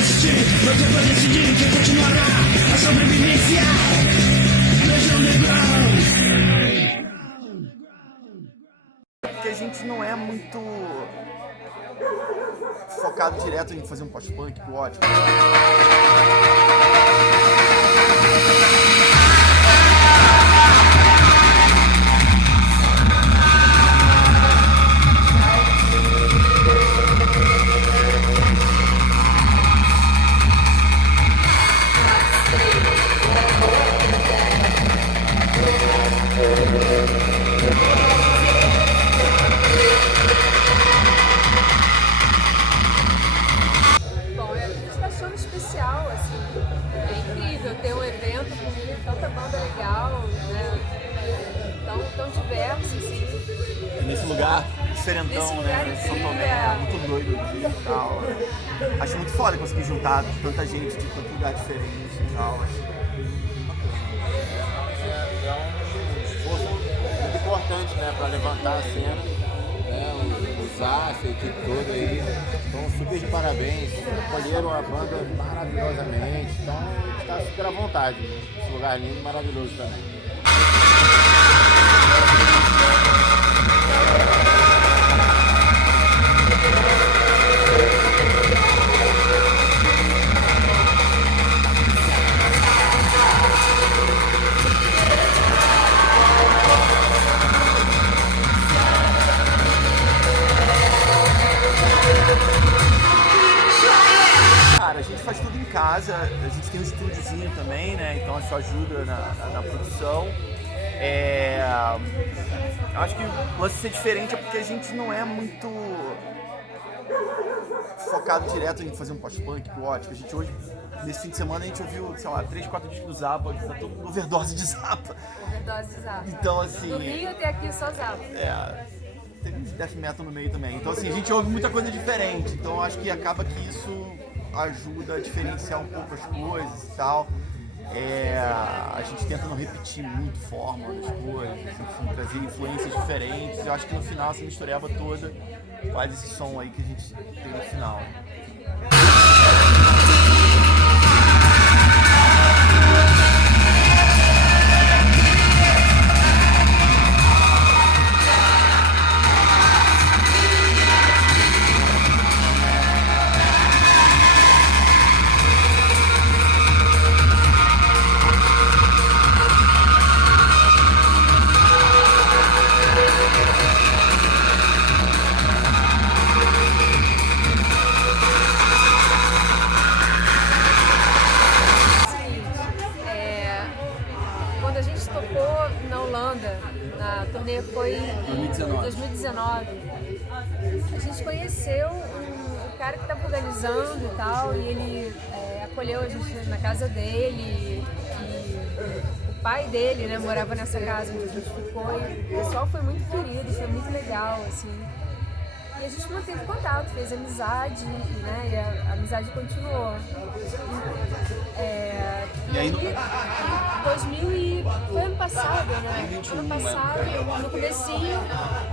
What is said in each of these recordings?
resistir, meu tempo é decidir quem continuará a sobrevivência. Veja underground. Porque a gente não é muito focado direto em fazer um post-punk gótico. Bom, a gente está achando especial, assim, é incrível ter um evento com tanta banda legal, né, tão diverso, assim. Nesse lugar serentão, Nesse lugar né? São incrível, Tomé, é. muito doido e tal. Acho muito foda conseguir juntar tanta gente de tanto lugar diferente e tal. É um esforço muito importante, né, para levantar a cena, né, o Zaf, a equipe toda aí, então super de parabéns, acolheram a banda maravilhosamente, então a gente está super à vontade, né? Esse lugar lindo e maravilhoso também. Cara, a gente faz tudo em casa, a gente tem um estúdiozinho também, né? Então isso ajuda na produção. Acho que o lance de ser diferente é porque a gente não é muito focado direto em fazer um post-punk gótico. A gente hoje, nesse fim de semana, a gente ouviu, sei lá, 3, 4 discos do Zappa, tá todo mundo overdose de Zappa. Overdose de Zappa. Então, assim... Do Rio até aqui só Zappa. Tem uns death metal no meio também. Então, assim, a gente ouve muita coisa diferente. Então, acho que acaba que isso ajuda a diferenciar um pouco as coisas e tal. A gente tenta não repetir muito fórmula das coisas, enfim, trazer influências diferentes. Eu acho que no final essa mistureba toda faz esse som aí que a gente tem no final. Quando a gente tocou na Holanda, na turnê foi em 2019, a gente conheceu um cara que estava organizando e tal, e ele acolheu a gente na casa dele, e o pai dele, né, morava nessa casa onde a gente ficou, e o pessoal foi muito querido, foi muito legal, assim. E a gente manteve contato, fez amizade, né? E a amizade continuou. E aí, Foi ano passado, né? Ano passado, no comecinho,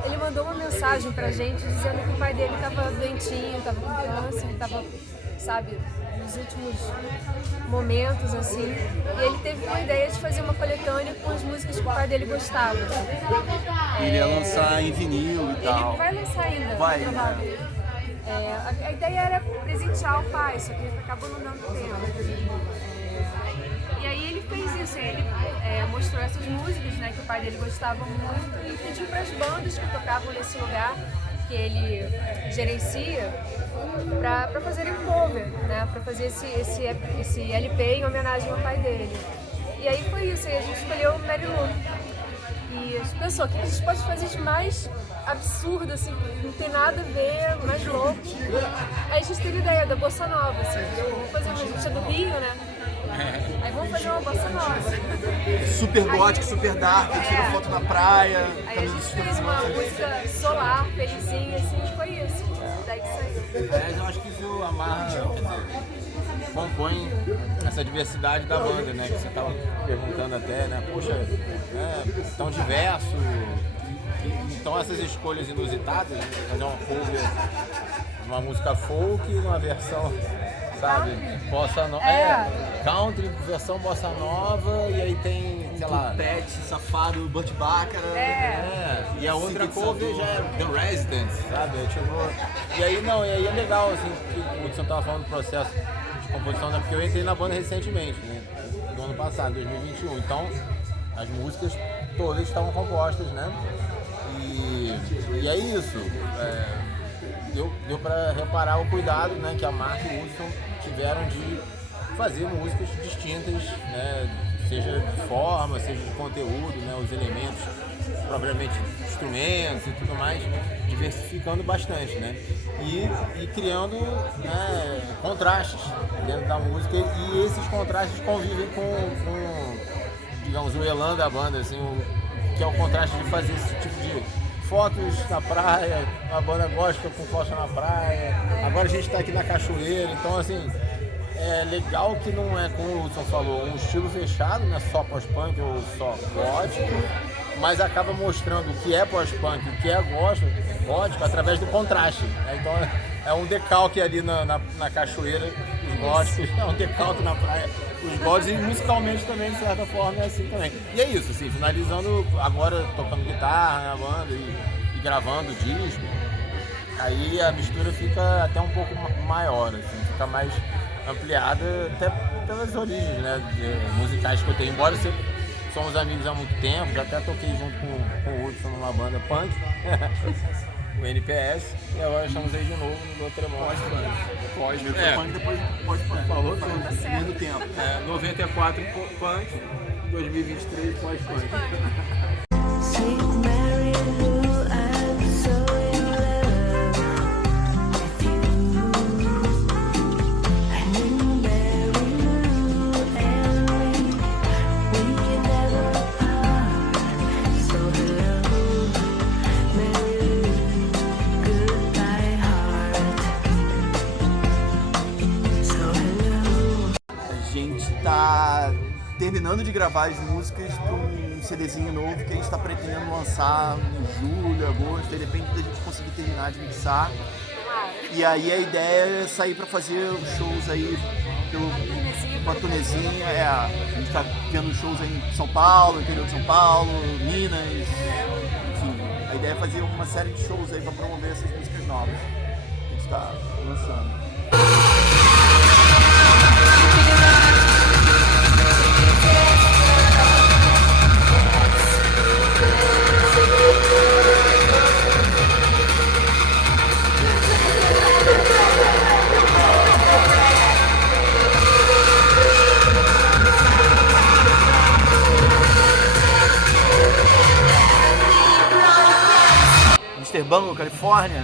ele mandou uma mensagem pra gente dizendo que o pai dele tava doentinho, tava com câncer, ele tava, sabe, nos últimos momentos, assim. E ele teve uma ideia de fazer uma coletânea com as músicas que o pai dele gostava. ele ia lançar em vinil e tal. Ele vai lançar ainda. Vai, provável. A ideia era presentear o pai, só que acabou não dando tempo. E aí ele fez isso, ele mostrou essas músicas, né, que o pai dele gostava muito, e pediu para as bandas que tocavam nesse lugar que ele gerencia para fazerem um cover, né, para fazer esse LP em homenagem ao pai dele. E aí foi isso, aí a gente escolheu Mary Lou. E a gente pensou, o que a gente pode fazer de mais absurdo, assim, não tem nada a ver, mais louco. Aí a gente teve a ideia da Bossa Nova, assim, vamos fazer, a gente é do Rio, né? Aí vamos fazer uma Bossa Nova. Super gótico, super dark, tira foto na praia. Aí a gente fez uma música solar, felizinha, assim, e foi isso. Daí que saiu. Aliás, eu acho que isso amarra, quer dizer, compõe essa diversidade da banda, né? Que você estava perguntando até, né? Poxa, tão diverso. Então essas escolhas inusitadas, né? Fazer uma cover uma música folk, uma versão, sabe, bossa nova. Country, versão bossa nova, e aí tem, sei lá. Pet, Safado, Burt Bacharach. E a outra cover já é The Residents, sabe? E aí é legal, assim, que o Hudson tava falando do processo de composição, né? Porque eu entrei na banda recentemente, né? No ano passado, 2021. Então, as músicas todas estavam compostas, né? E é isso. Deu para reparar o cuidado, né, que a Mark e o Hudson tiveram de fazer músicas distintas, né, seja de forma, seja de conteúdo, né, os elementos, propriamente instrumentos e tudo mais, diversificando bastante, né, e criando, né, contrastes dentro da música, e esses contrastes convivem com digamos, o elan da banda, assim, que é o contraste de fazer esse tipo de fotos na praia, a banda gosta com fotos na praia, agora a gente está aqui na cachoeira, então assim, é legal que não é, como o Hudson falou, um estilo fechado, não é só pós-punk ou só gótico, mas acaba mostrando o que é pós-punk, o que é gótico através do contraste, né? Então é um decalque ali na cachoeira, os góticos, é um decalque na praia, os góticos, e musicalmente também, de certa forma, é assim também. E é isso, assim, finalizando agora tocando guitarra na banda e gravando disco, aí a mistura fica até um pouco maior, assim, fica mais ampliada até pelas origens, né, musicais que eu tenho, embora somos amigos há muito tempo, já até toquei junto com o Hudson numa banda punk, o NPS, e agora estamos aí de novo no Lotremont. Pós, punk, depois pós-punk. Falou Tá tudo. certo. No tempo. 94 punk, 2023 pós-punk. Sweet Mary Lou, I'm so in love with you. And Mary Lou and we never part. So hello, Mary Lou, goodbye heart. So hello. A gente tá terminando de gravar as músicas para um CDzinho novo que a gente tá pretendendo lançar em julho, agosto, e depende da gente conseguir terminar de mixar. E aí a ideia é sair para fazer os shows aí com a turnezinha. A gente tá tendo shows aí em São Paulo, interior de São Paulo, Minas, enfim. A ideia é fazer uma série de shows aí para promover essas músicas novas que a gente tá lançando. Mr. Bungle, Califórnia.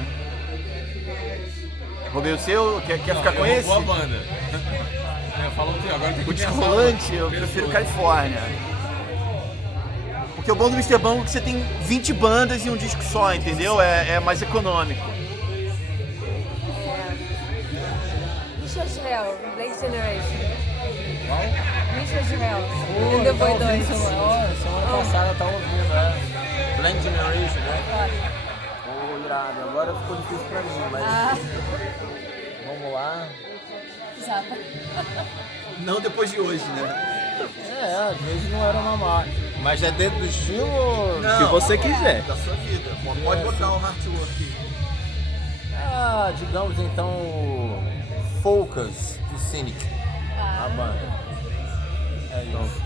Roubei o seu? Quer ficar com esse? Boa banda. Falou que agora tem que O descolante, eu prefiro Califórnia. Porque o bom do Mr. Bungle é que você tem 20 bandas em um disco só, entendeu? É mais econômico. Mistress Hell, Blade Generation. Qual? Mistress Hell. And the Boy 2. Semana passada eu tava ouvindo, né? Blend Generation, né? Pô, irado. Agora ficou difícil pra mim, mas vamos lá. Exato. Não depois de hoje, né? Às vezes não era uma má. Mas é dentro do estilo Que você quiser. Da sua vida. Pode botar o Heartwork. Digamos então o Focus do Cynic. A banda. É isso.